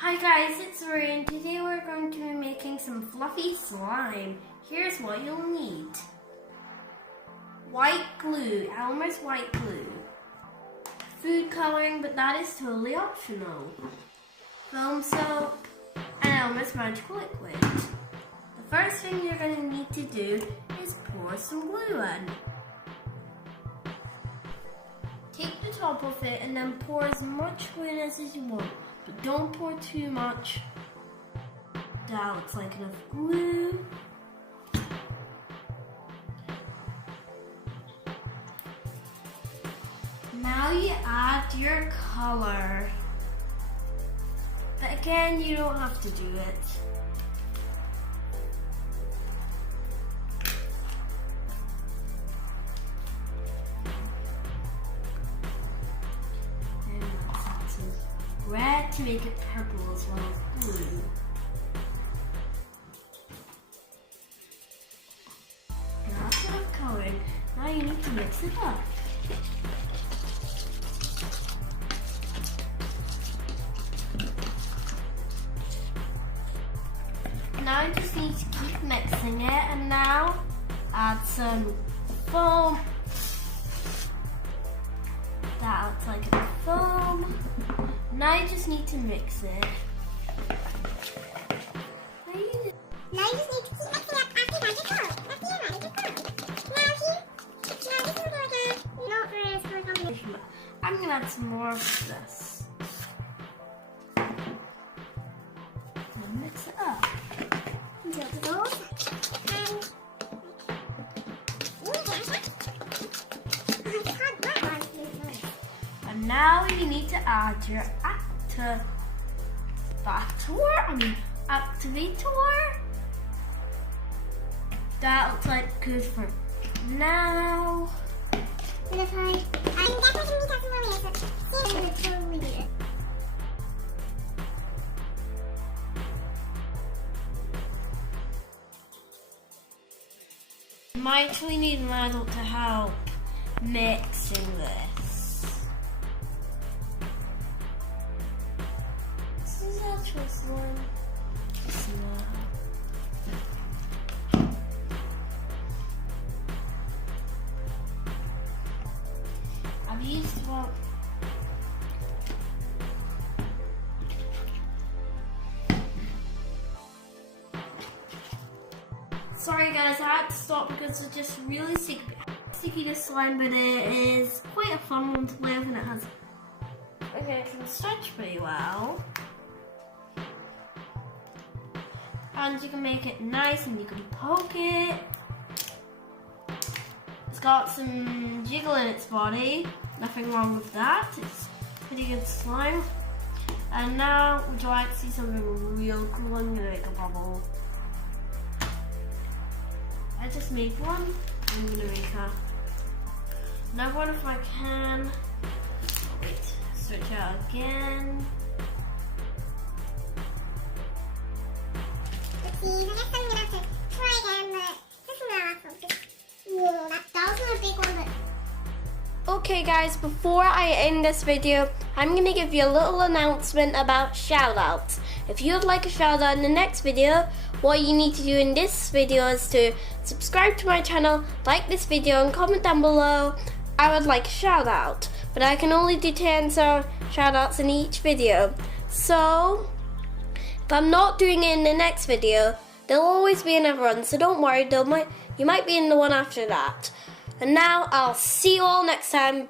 Hi guys, it's Rory and today we're going to be making some fluffy slime. Here's what you'll need. White glue, Elmer's white glue. Food coloring, but that is totally optional. Foam soap and Elmer's magical liquid. The first thing you're going to need to do is pour some glue in. Take the top of it and then pour as much glue in as you want. But don't pour too much. That looks like enough glue. Now you add your color. But again, you don't have to do it. Red to make it purple as well as blue. That's enough coloring. Now you need to mix it up. Now you just need to keep mixing it, and now add some foam. That looks like a foam. Now you just need to mix it. Now you just need to keep mixing up after that to coat. After you're ready to coat. Now this is like a not very combination, but I'm gonna add some more of this. And mix it up. Get the gold. And now you need to add your activator. That looks like good for now. You might actually need an adult to help mixing this. This is actually slime. I've used about sorry guys, I had to stop because it's just really sticky this slime, but it is quite a fun one to play with, and it has it can stretch pretty well. And you can make it nice and you can poke it. It's got some jiggle in its body. Nothing wrong with that. It's pretty good slime. And now, would you like to see something real cool? I'm gonna make a bubble. I just made one. I'm gonna make another one if I can. Oh, wait, switch out again. The next time I'm gonna have to try again, but this one that was a big one. Okay guys, before I end this video, I'm gonna give you a little announcement about shoutouts. If you would like a shout out in the next video, what you need to do in this video is to subscribe to my channel, like this video, and comment down below. I would like a shout out, but I can only do 10 shout outs in each video. So if I'm not doing it in the next video, there'll always be another one, so don't worry, you might be in the one after that. And now I'll see you all next time.